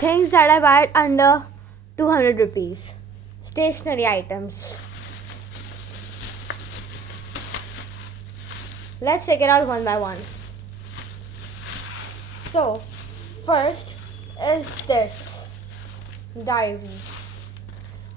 things that I buy under 200 rupees. Stationery items. Let's check it out one by one. So, first is this diary.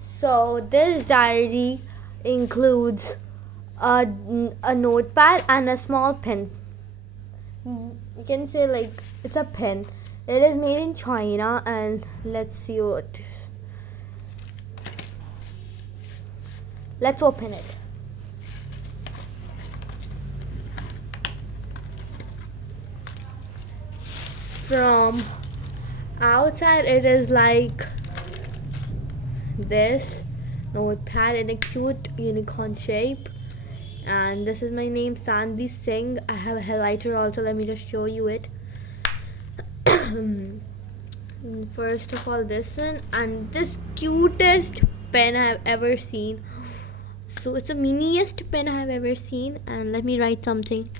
So, this diary includes a notepad and a small pen. You can say like it's a pen. It is made in China, and let's see what. Let's open it. From outside, it is like this notepad in a cute unicorn shape. And this is my name, Sanvi Singh. I have a highlighter also. Let me just show you it. First of all, this one, and this cutest pen I have ever seen. So it's the miniest pen I have ever seen. And let me write something.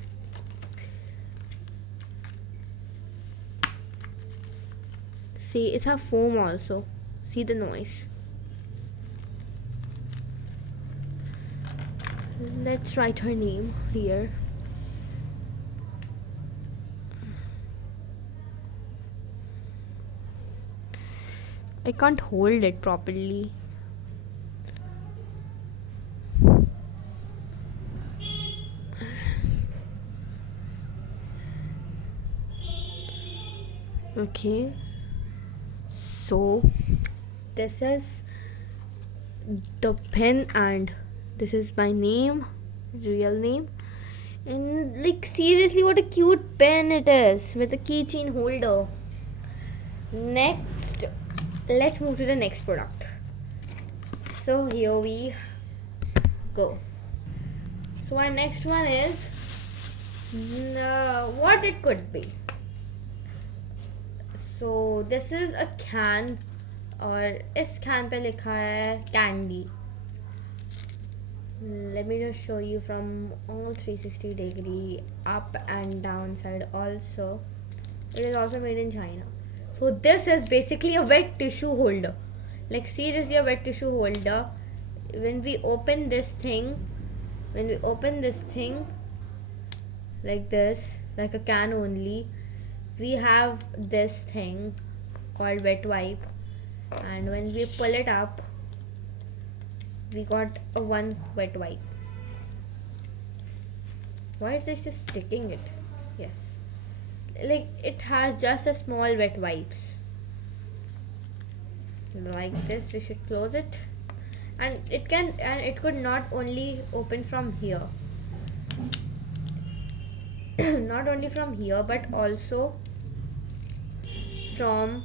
See, it's a foam also. See the noise. Let's write her name here. I can't hold it properly. Okay. So this is the pen, and this is my name, real name. And like seriously, what a cute pen it is with a keychain holder. Next, let's move to the next product. So here we go. So our next one is what it could be. So this is a can, और इस can पे लिखा है candy. Let me just show you from all 360 degree, up and down side also. It is also made in China. So this is basically a wet tissue holder. Like seriously, a wet tissue holder. When we open this thing like this, like a can only, we have this thing called wet wipe, and when we pull it up, we got a one wet wipe. Why is it just sticking it? Yes, like it has just a small wet wipes like this. We should close it, and it could not only open from here not only from here but also from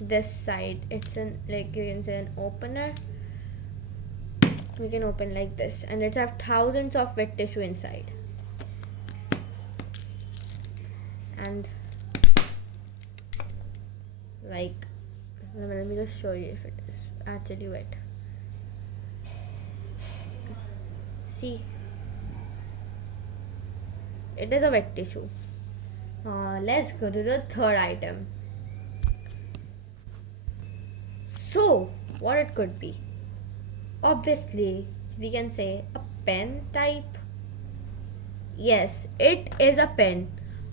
this side. It's an, like you can say, an opener. We can open like this, and it have thousands of wet tissue inside. And like, let me just show you if it is actually wet. See, it is a wet tissue. Let's go to the third item. So what it could be? Obviously we can say a pen type. Yes, it is a pen,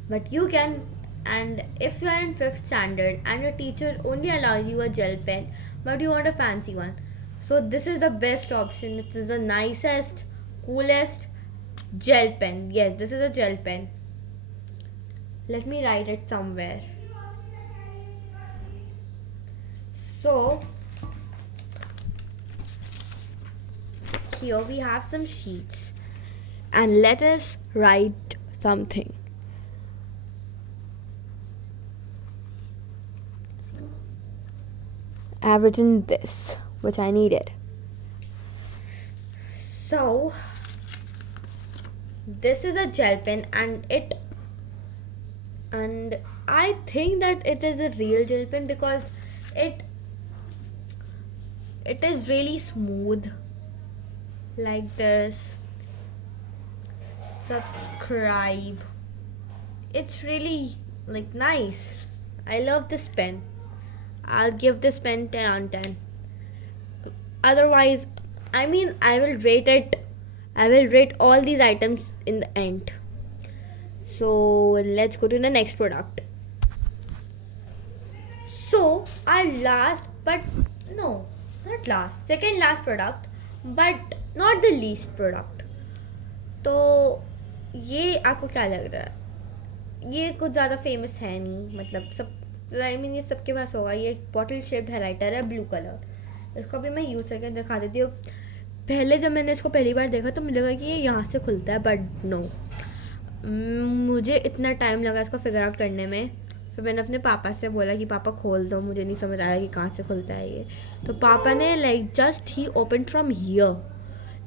but you can, and if you are in 5th standard and your teacher only allows you a gel pen but you want a fancy one, so this is the best option. This is the nicest, coolest gel pen. Yes, this is a gel pen. Let me write it somewhere. So here we have some sheets, and let us write something. I have written this, which I needed. So this is a gel pen, and I think that it is a real gel pen because it is really smooth like this. Subscribe. It's really like nice. I love this pen. I'll give this pen 10 on 10. Otherwise, I mean, I will rate it. I will rate all these items in the end. So let's go to the next product. So our last, but no, not last, second last product, but not the least product. तो ये आपको क्या लग रहा है? ये कुछ ज़्यादा फेमस है नहीं, मतलब सब आई मीन ये सबके पास होगा. ये बॉटल शेप्ड हाइलाइटर है, ब्लू कलर. इसको भी मैं यूज़ करके दिखा देती हूँ. पहले जब मैंने इसको पहली बार देखा तो मुझे लगा कि ये यहाँ से खुलता है, बट नो. मुझे इतना टाइम लगा इसको फिगर आउट करने में. फिर मैंने अपने पापा से बोला कि पापा खोल दो, मुझे नहीं समझ आ रहा कि कहाँ से खुलता है ये. तो पापा ने like just he open from here.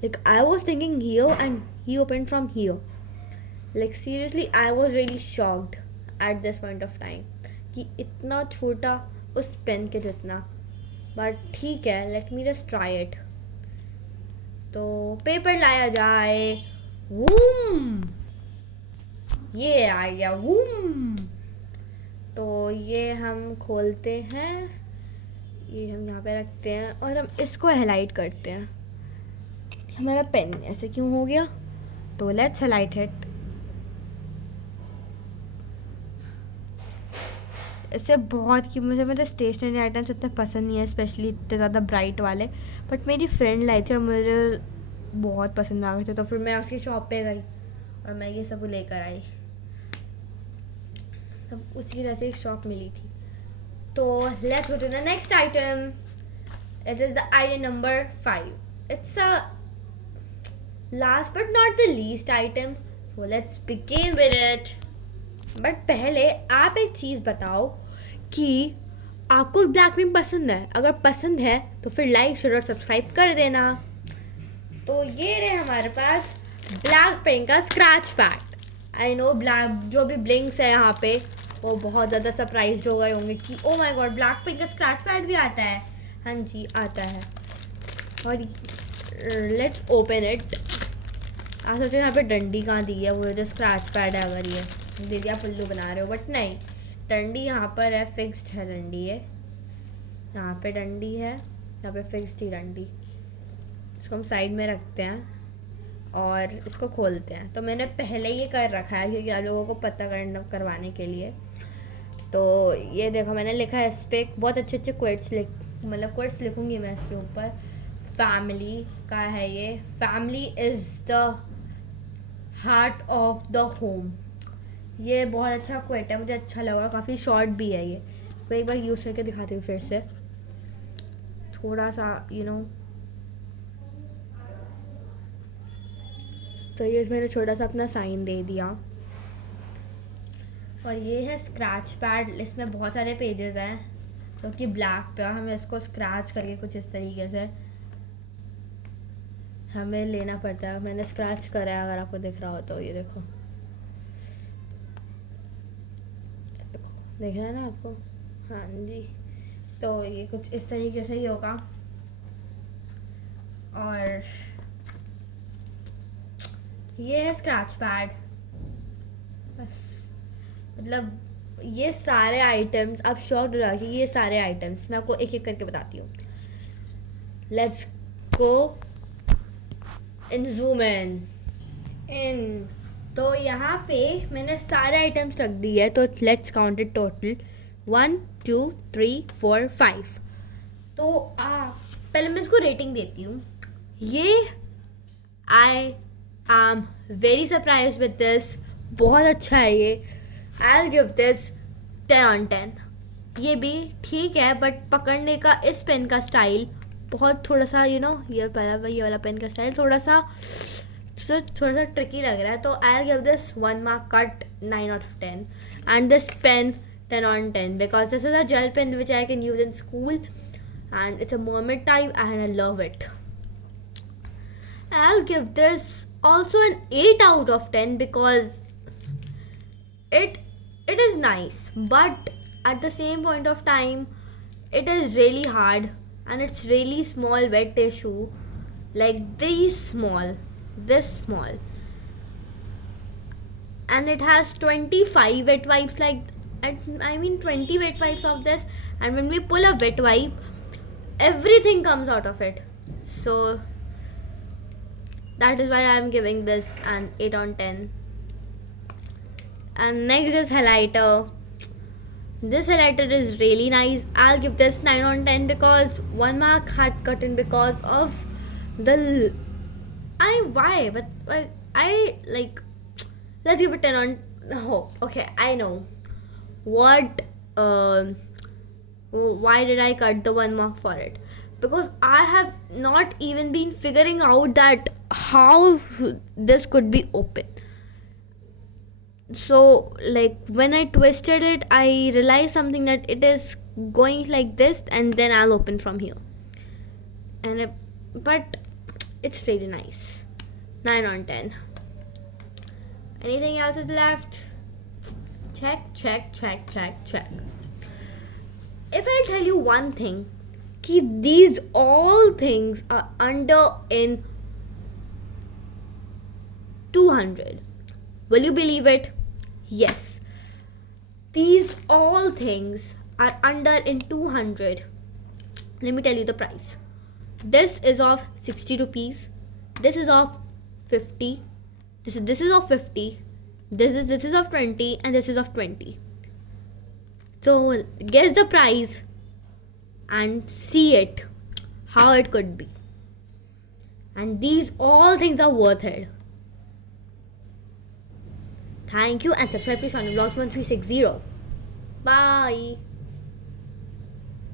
Like I was thinking here and he open from here. Like seriously I was really shocked at this point of time कि इतना छोटा उस पेन के जितना. बट ठीक है, let me just try it. तो paper लाया जाए. वूम, ये आ गया. वूम. तो ये हम खोलते हैं, ये हम यहाँ पे रखते हैं और हम इसको हाईलाइट करते हैं. हमारा पेन ऐसे क्यों हो गया? तो लेट्स हाईलाइट इट. इससे बहुत कि मुझे स्टेशनरी आइटम्स इतने पसंद नहीं है, स्पेशली इतने ज़्यादा ब्राइट वाले. बट मेरी फ्रेंड लाई थी और मुझे बहुत पसंद आ गए थे, तो फिर मैं उसकी शॉप पे गई और मैं ये सब लेकर आई. अब उसी वजह से एक शॉप मिली थी. तो let's go to the next item. It is the item number 5. It's a last but not the least item. So let's begin with it. But पहले आप एक चीज़ बताओ कि आपको ब्लैकपिंक पसंद है. अगर पसंद है तो फिर लाइक शेयर और सब्सक्राइब कर देना. तो ये रहे हमारे पास ब्लैकपिंक का scratch pad. I know black जो भी ब्लिंक्स है यहाँ पे वो बहुत ज़्यादा सरप्राइज हो गए होंगे कि ओ माय गॉड ब्लैकपिंक का स्क्रैच पैड भी आता है. हाँ जी आता है. और लेट्स ओपन इट. आप सोचो यहाँ पे डंडी कहाँ दी है, वो जो स्क्रैच पैड है अगर ये दे दिया पुल्लू बना रहे हो, बट नहीं, डंडी यहाँ पर है, फिक्स्ड है डंडी. ये यहाँ पे डंडी है, यहाँ पे फिक्स्ड ही डंडी. इसको हम साइड में रखते हैं और इसको खोलते हैं. तो मैंने पहले ये कर रखा है क्योंकि आप लोगों को पता करवाने के लिए. तो ये देखो मैंने लिखा है इस पर बहुत अच्छे अच्छे क्वेट्स मतलब क्वेट्स लिखूँगी मैं इसके ऊपर. फैमिली का है ये. Family is the heart of the home. ये बहुत अच्छा क्वेट है, मुझे अच्छा लगा. काफ़ी शॉर्ट भी है ये. तो एक बार यूज़ करके दिखाती हूँ फिर से थोड़ा सा यू नो. तो ये मैंने छोटा सा अपना साइन दे दिया. और ये है स्क्रैच पैड. इसमें बहुत सारे पेजेस हैं जो कि ब्लैक पे. हमें इसको स्क्रैच करके कुछ इस तरीके से हमें लेना पड़ता है. मैंने स्क्रैच करा है अगर आपको दिख रहा हो तो. ये देखो देख रहा है ना आपको? हाँ जी. तो ये कुछ इस तरीके से ही होगा. और ये है स्क्रैच पैड. बस मतलब ये सारे आइटम्स आप शॉक्ड हो जाओगे. ये सारे आइटम्स मैं आपको एक एक करके बताती हूँ. Let's go in zoom in. तो यहाँ पे मैंने सारे आइटम्स रख दी है. तो लेट्स काउंट इट टोटल 1 2 3 4 5. तो पहले मैं इसको रेटिंग देती हूँ. ये I am very surprise with this. बहुत अच्छा है ये. I will give this 10 on 10. ये भी ठीक है बट पकड़ने का इस पेन का स्टाइल बहुत थोड़ा सा यू नो ये वाला पेन का स्टाइल थोड़ा सा ट्रिकी लग रहा है. तो I will give this 1 mark cut 9 out of 10 and this pen 10 on 10 because this is a gel pen which I can use in school and it's a mermaid type and I love it. I'll give this also an 8 out of 10 because it is nice but at the same point of time it is really hard and it's really small wet tissue like this small and it has 25 wet wipes like I mean 20 wet wipes of this, and when we pull a wet wipe, everything comes out of it. So that is why I'm giving this an 8 on 10. And next is highlighter. This highlighter is really nice. I'll give this 9 on 10 because one mark had gotten because of the why, but I like, let's give it 10 on. Oh, okay, I know what. Why did I cut the one mark for it? Because I have not even been figuring out that how this could be open. So like when I twisted it, I realized something, that it is going like this and then I'll open from here. But it's really nice. 9 on 10. Anything else is left? Check. If I tell you one thing, these all things are under in 200. Will you believe it? Yes. These all things are under in 200. Let me tell you the price. This is of 60 rupees. This is of 50. This is of 50. This is of 20, and this is of 20. So guess the price and see it, how it could be. And these all things are worth it. Thank you, and subscribe to Shanu Vlogs 1360. Bye.